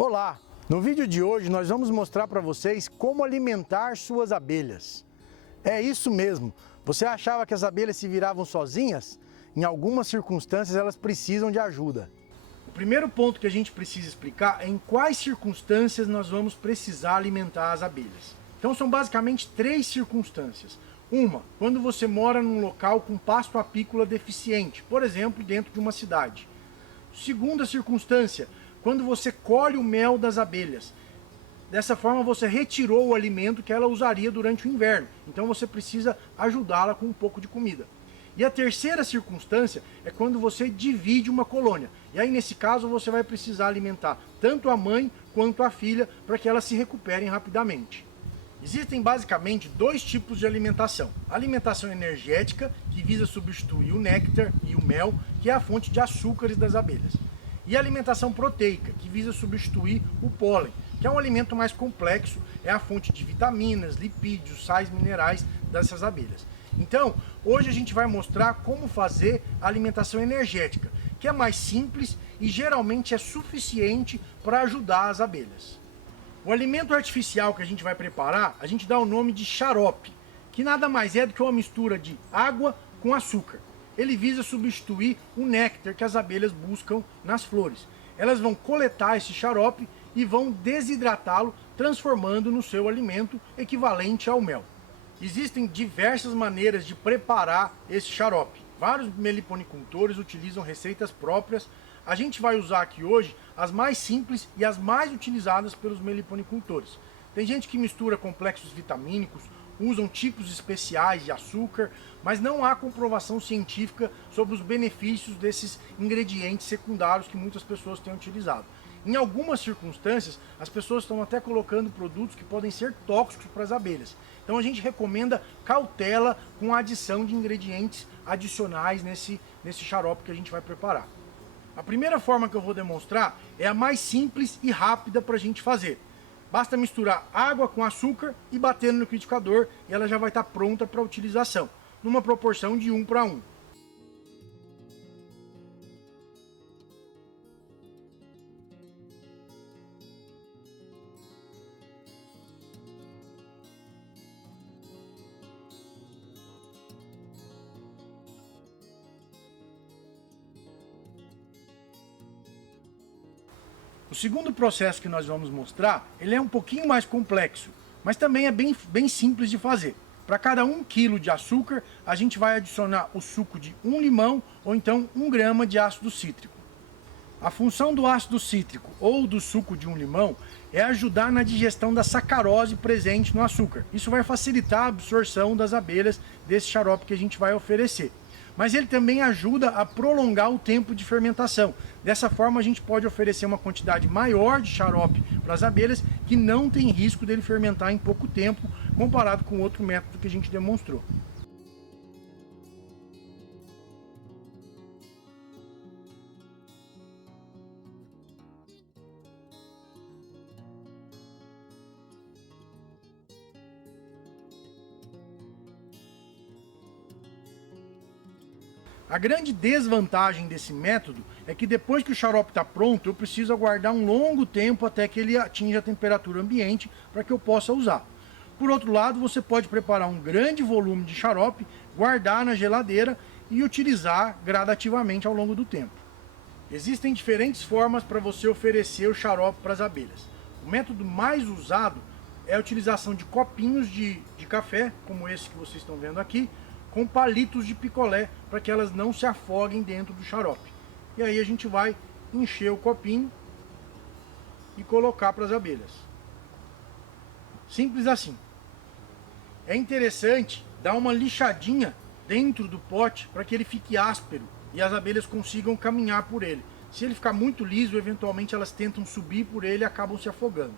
Olá! No vídeo de hoje nós vamos mostrar para vocês como alimentar suas abelhas. É isso mesmo! Você achava que as abelhas se viravam sozinhas? Em algumas circunstâncias elas precisam de ajuda. O primeiro ponto que a gente precisa explicar é em quais circunstâncias nós vamos precisar alimentar as abelhas. Então são basicamente três circunstâncias. Uma, quando você mora num local com pasto apícola deficiente, por exemplo, dentro de uma cidade. Segunda circunstância, quando você colhe o mel das abelhas. Dessa forma você retirou o alimento que ela usaria durante o inverno. Então você precisa ajudá-la com um pouco de comida. E a terceira circunstância é quando você divide uma colônia. E aí nesse caso você vai precisar alimentar tanto a mãe quanto a filha para que elas se recuperem rapidamente. Existem basicamente dois tipos de alimentação. A alimentação energética, que visa substituir o néctar e o mel, que é a fonte de açúcares das abelhas. E a alimentação proteica, que visa substituir o pólen, que é um alimento mais complexo, é a fonte de vitaminas, lipídios, sais minerais dessas abelhas. Então, hoje a gente vai mostrar como fazer a alimentação energética, que é mais simples e geralmente é suficiente para ajudar as abelhas. O alimento artificial que a gente vai preparar, a gente dá o nome de xarope, que nada mais é do que uma mistura de água com açúcar. Ele visa substituir o néctar que as abelhas buscam nas flores. Elas vão coletar esse xarope e vão desidratá-lo, transformando no seu alimento equivalente ao mel. Existem diversas maneiras de preparar esse xarope. Vários meliponicultores utilizam receitas próprias. A gente vai usar aqui hoje as mais simples e as mais utilizadas pelos meliponicultores. Tem gente que mistura complexos vitamínicos, usam tipos especiais de açúcar, mas não há comprovação científica sobre os benefícios desses ingredientes secundários que muitas pessoas têm utilizado. Em algumas circunstâncias, as pessoas estão até colocando produtos que podem ser tóxicos para as abelhas. Então a gente recomenda cautela com a adição de ingredientes adicionais nesse xarope que a gente vai preparar. A primeira forma que eu vou demonstrar é a mais simples e rápida para a gente fazer. Basta misturar água com açúcar e bater no liquidificador e ela já vai estar pronta para utilização, numa proporção de 1:1. O segundo processo que nós vamos mostrar, ele é um pouquinho mais complexo, mas também é bem simples de fazer. Para cada 1 kg de açúcar, a gente vai adicionar o suco de 1 limão ou então 1 grama de ácido cítrico. A função do ácido cítrico ou do suco de 1 limão é ajudar na digestão da sacarose presente no açúcar. Isso vai facilitar a absorção das abelhas desse xarope que a gente vai oferecer. Mas ele também ajuda a prolongar o tempo de fermentação. Dessa forma a gente pode oferecer uma quantidade maior de xarope para as abelhas que não tem risco dele fermentar em pouco tempo, comparado com outro método que a gente demonstrou. A grande desvantagem desse método é que depois que o xarope está pronto, eu preciso aguardar um longo tempo até que ele atinja a temperatura ambiente para que eu possa usar. Por outro lado, você pode preparar um grande volume de xarope, guardar na geladeira e utilizar gradativamente ao longo do tempo. Existem diferentes formas para você oferecer o xarope para as abelhas. O método mais usado é a utilização de copinhos de café, como esse que vocês estão vendo aqui, com palitos de picolé para que elas não se afoguem dentro do xarope. E aí a gente vai encher o copinho e colocar para as abelhas. Simples assim. É interessante dar uma lixadinha dentro do pote para que ele fique áspero e as abelhas consigam caminhar por ele. Se ele ficar muito liso, eventualmente elas tentam subir por ele e acabam se afogando.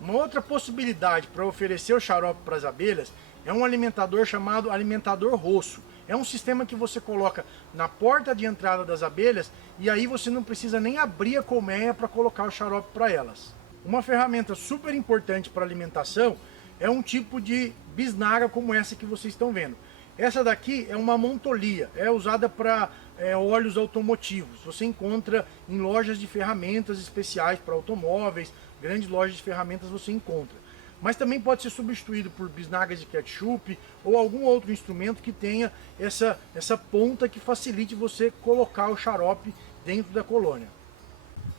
Uma outra possibilidade para oferecer o xarope para as abelhas é um alimentador chamado alimentador rosso. É um sistema que você coloca na porta de entrada das abelhas e aí você não precisa nem abrir a colmeia para colocar o xarope para elas. Uma ferramenta super importante para alimentação é um tipo de bisnaga como essa que vocês estão vendo. Essa daqui é uma montolia, é usada para óleos automotivos. Você encontra em lojas de ferramentas especiais para automóveis, grandes lojas de ferramentas você encontra. Mas também pode ser substituído por bisnagas de ketchup ou algum outro instrumento que tenha essa ponta que facilite você colocar o xarope dentro da colônia.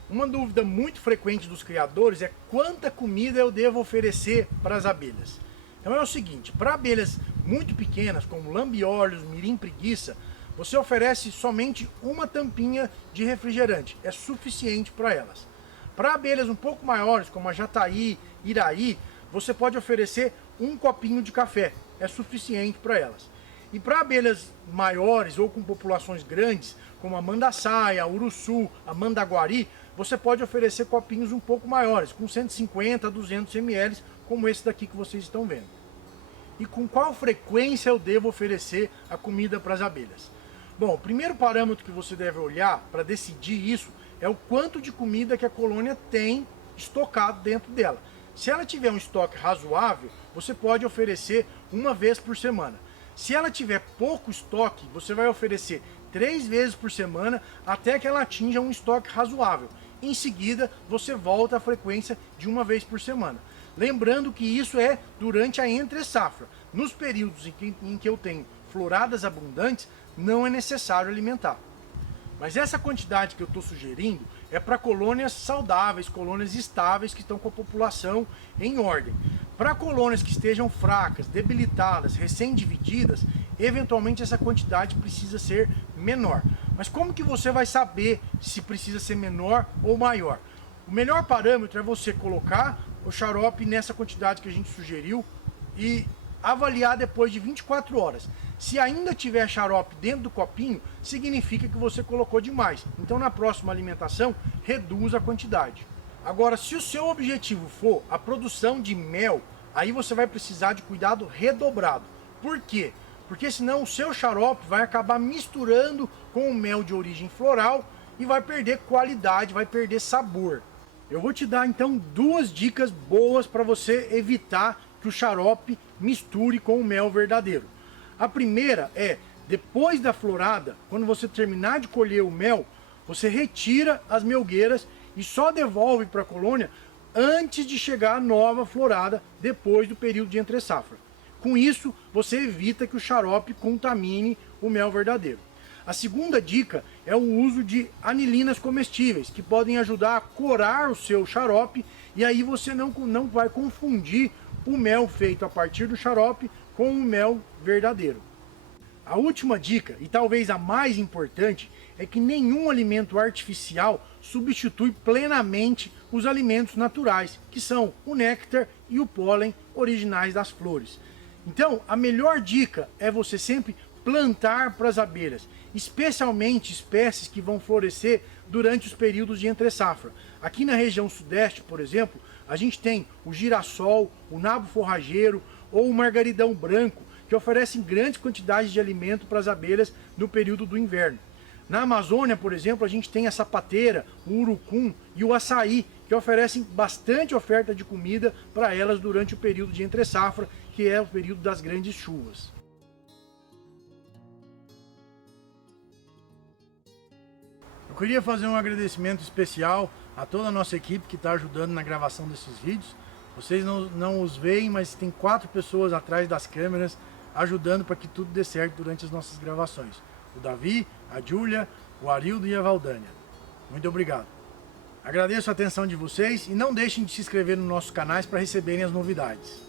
Uma dúvida muito frequente dos criadores é quanta comida eu devo oferecer para as abelhas. Então é o seguinte, para abelhas muito pequenas, como lambiolhos, mirim, preguiça, você oferece somente uma tampinha de refrigerante, é suficiente para elas. Para abelhas um pouco maiores, como a jataí, iraí, você pode oferecer um copinho de café, é suficiente para elas. E para abelhas maiores ou com populações grandes, como a mandaçaia, a uruçu, a mandaguari, você pode oferecer copinhos um pouco maiores, com 150 a 200 ml, como esse daqui que vocês estão vendo. E com qual frequência eu devo oferecer a comida para as abelhas? Bom, o primeiro parâmetro que você deve olhar para decidir isso é o quanto de comida que a colônia tem estocado dentro dela. Se ela tiver um estoque razoável, você pode oferecer uma vez por semana. Se ela tiver pouco estoque, você vai oferecer 3 vezes por semana até que ela atinja um estoque razoável. Em seguida, você volta à frequência de uma vez por semana. Lembrando que isso é durante a entre-safra. Nos períodos em que eu tenho floradas abundantes, não é necessário alimentar. Mas essa quantidade que eu estou sugerindo é para colônias saudáveis, colônias estáveis que estão com a população em ordem. Para colônias que estejam fracas, debilitadas, recém-divididas, eventualmente essa quantidade precisa ser menor. Mas como que você vai saber se precisa ser menor ou maior? O melhor parâmetro é você colocar o xarope nessa quantidade que a gente sugeriu e avaliar depois de 24 horas. Se ainda tiver xarope dentro do copinho, significa que você colocou demais. Então na próxima alimentação, reduza a quantidade. Agora, se o seu objetivo for a produção de mel, aí você vai precisar de cuidado redobrado. Por quê? Porque senão o seu xarope vai acabar misturando com o mel de origem floral e vai perder qualidade, vai perder sabor. Eu vou te dar então 2 dicas boas para você evitar que o xarope misture com o mel verdadeiro. A primeira é, depois da florada, quando você terminar de colher o mel, você retira as melgueiras e só devolve para a colônia antes de chegar a nova florada, depois do período de entre-safra. Com isso, você evita que o xarope contamine o mel verdadeiro. A segunda dica é o uso de anilinas comestíveis, que podem ajudar a corar o seu xarope, e aí você não vai confundir o mel feito a partir do xarope com o mel verdadeiro. A última dica, e talvez a mais importante, é que nenhum alimento artificial substitui plenamente os alimentos naturais, que são o néctar e o pólen originais das flores. Então, a melhor dica é você sempre plantar para as abelhas, especialmente espécies que vão florescer durante os períodos de entre-safra. Aqui na região sudeste, por exemplo, a gente tem o girassol, o nabo forrageiro ou o margaridão branco, que oferecem grandes quantidades de alimento para as abelhas no período do inverno. Na Amazônia, por exemplo, a gente tem a sapateira, o urucum e o açaí, que oferecem bastante oferta de comida para elas durante o período de entre-safra, que é o período das grandes chuvas. Eu queria fazer um agradecimento especial a toda a nossa equipe que está ajudando na gravação desses vídeos. Vocês não os veem, mas tem 4 pessoas atrás das câmeras ajudando para que tudo dê certo durante as nossas gravações. O Davi, a Júlia, o Arildo e a Valdânia. Muito obrigado. Agradeço a atenção de vocês e não deixem de se inscrever nos nossos canais para receberem as novidades.